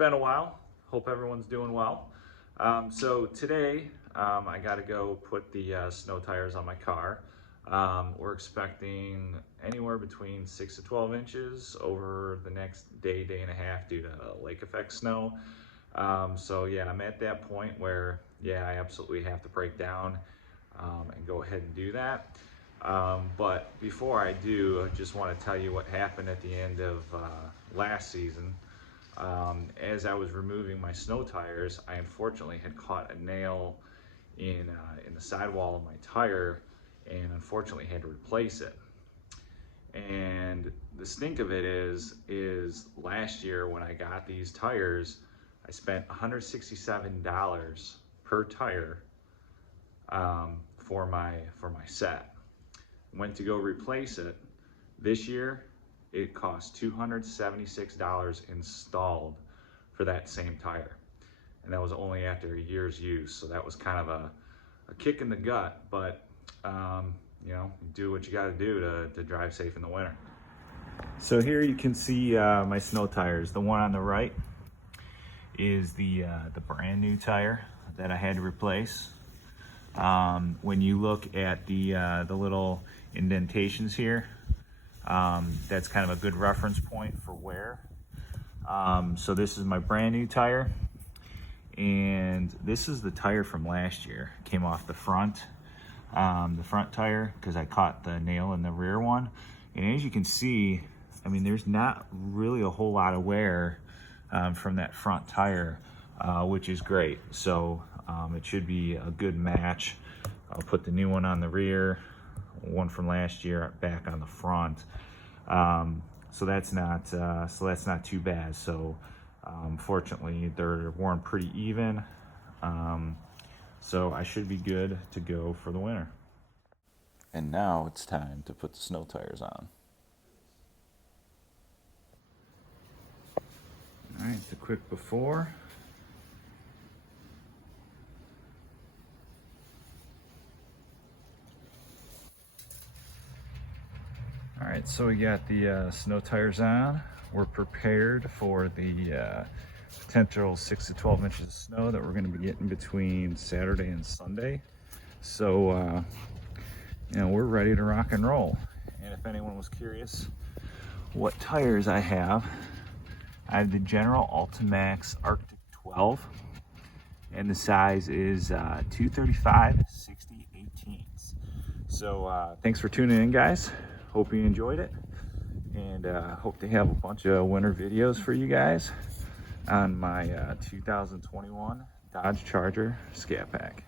been a while. Hope everyone's doing well. So today I got to go put the snow tires on my car. We're expecting anywhere between 6 to 12 inches over the next day and a half due to lake effect snow. So yeah, I'm at that point where I absolutely have to break down and go ahead and do that. But before I do, I just want to tell you what happened at the end of last season. As I was removing my snow tires, I unfortunately had caught a nail in the sidewall of my tire and unfortunately had to replace it. And the stink of it is last year when I got these tires, I spent $167 per tire for my set. Went to go replace it. This year, it cost $276 installed for that same tire. And that was only after a year's use. So that was kind of a kick in the gut, but you know, do what you gotta do to drive safe in the winter. So here you can see my snow tires. The one on the right is the brand new tire that I had to replace. When you look at the little indentations here, that's kind of a good reference point for wear. So this is my brand new tire, and this is the tire from last year. It came off the front tire because I caught the nail in the rear one. And as you can see, I mean, there's not really a whole lot of wear from that front tire, which is great. So it should be a good match. I'll put the new one on the rear, one from last year back on the front. So that's not too bad. So fortunately they're worn pretty even. So I should be good to go for the winter. And now it's time to put the snow tires on. All right, the quick before. All right, so we got the snow tires on. We're prepared for the potential 6 to 12 inches of snow that we're going to be getting between Saturday and Sunday. So, you know, we're ready to rock and roll. And if anyone was curious what tires I have the General Ultimax Arctic 12, and the size is 235/60/18. So thanks for tuning in, guys. Hope you enjoyed it, and hope to have a bunch of winter videos for you guys on my 2021 Dodge Charger Scatpack.